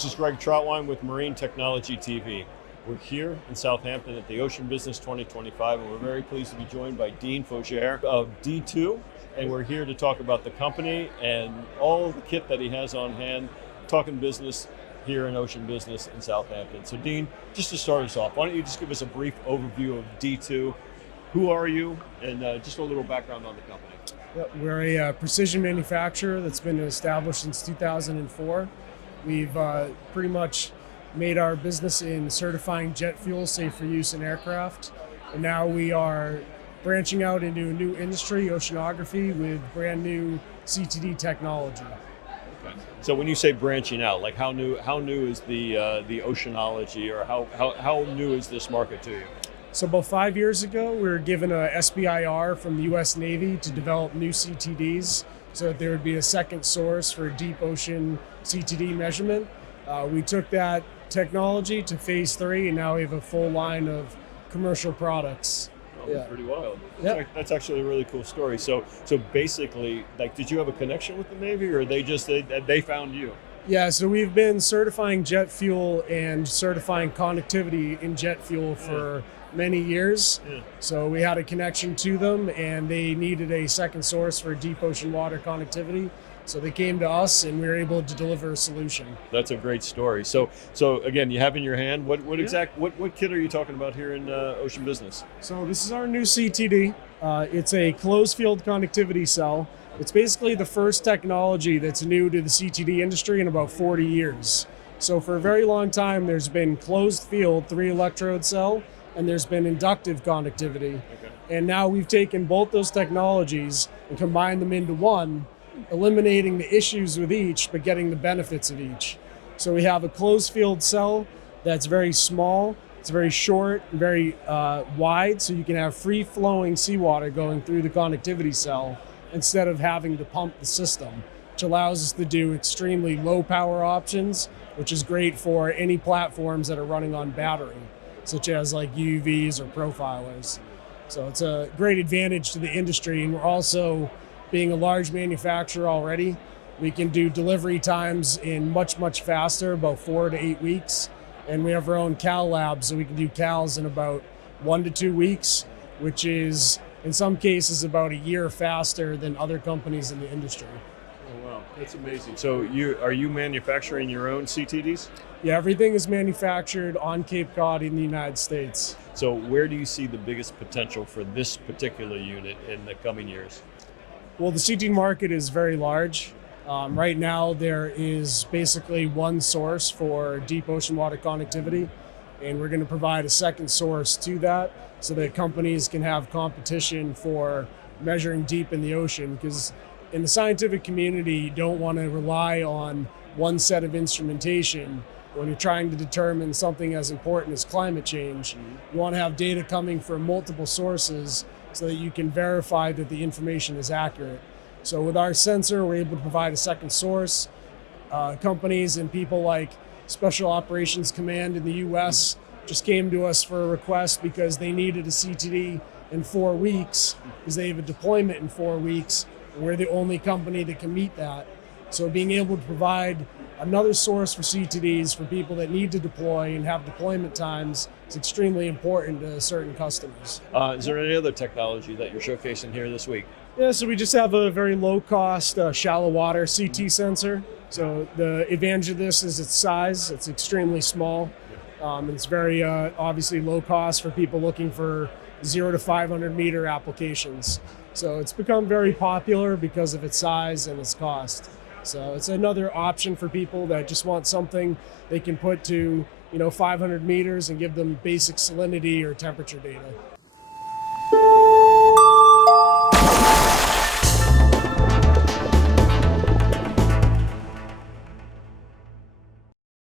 This is Greg Trotwine with Marine Technology TV. We're here in Southampton at the Ocean Business 2025, and we're very pleased to be joined by Dean Fougere of D2, and we're here to talk about the company and all the kit that he has on hand, talking business here in Ocean Business in Southampton. So Dean, just to start us off, why don't you just give us a brief overview of D2? Who are you? And just a little background on the company. We're a precision manufacturer that's been established since 2004. We've pretty much made our business in certifying jet fuel safe for use in aircraft. And now we are branching out into a new industry, oceanography, with brand new CTD technology. Okay. So when you say branching out, like how new is the oceanology, or how new is this market to you? So about 5 years ago, we were given a SBIR from the US Navy to develop new CTDs so that there would be a second source for deep ocean CTD measurement. We took that technology to phase 3, and now we have a full line of commercial products. Oh, that's pretty wild. Yeah. That's actually a really cool story. So basically, like, did you have a connection with the Navy, or they found you? Yeah, so we've been certifying jet fuel and certifying connectivity in jet fuel for many years. Yeah. So we had a connection to them, and they needed a second source for deep ocean water connectivity. So they came to us, and we were able to deliver a solution. That's a great story. So again, you have in your hand what kit are you talking about here in Ocean Business? So this is our new CTD. It's a closed field connectivity cell. It's basically the first technology that's new to the CTD industry in about 40 years. So for a very long time, there's been closed field 3 electrode cell, and there's been inductive connectivity. Okay. And now we've taken both those technologies and combined them into one, eliminating the issues with each, but getting the benefits of each. So we have a closed field cell that's very small, it's very short, and very wide, so you can have free flowing seawater going through the connectivity cell instead of having to pump the system, which allows us to do extremely low power options, which is great for any platforms that are running on battery, such as like UVs or profilers. So it's a great advantage to the industry, and we're also, being a large manufacturer already, we can do delivery times in much faster, about 4 to 8 weeks. And we have our own cal lab, so we can do cals in about 1 to 2 weeks, which is in some cases about a year faster than other companies in the industry. Oh wow, that's amazing. So are you manufacturing your own CTDs? Yeah, everything is manufactured on Cape Cod in the United States. So where do you see the biggest potential for this particular unit in the coming years? Well, the CTD market is very large. Right now, there is basically one source for deep ocean water connectivity, and we're going to provide a second source to that so that companies can have competition for measuring deep in the ocean, because in the scientific community, you don't want to rely on one set of instrumentation when you're trying to determine something as important as climate change. You want to have data coming from multiple sources so that you can verify that the information is accurate. So with our sensor, we're able to provide a second source. Companies and people like Special Operations Command in the US just came to us for a request because they needed a CTD in 4 weeks, because they have a deployment in 4 weeks, and we're the only company that can meet that. So being able to provide another source for CTDs for people that need to deploy and have deployment times is extremely important to certain customers. Is there any other technology that you're showcasing here this week? Yeah, so we just have a very low-cost shallow water CT sensor. So the advantage of this is its size. It's extremely small. It's very obviously low cost for people looking for 0 to 500 meter applications. So it's become very popular because of its size and its cost. So it's another option for people that just want something they can put to 500 meters and give them basic salinity or temperature data.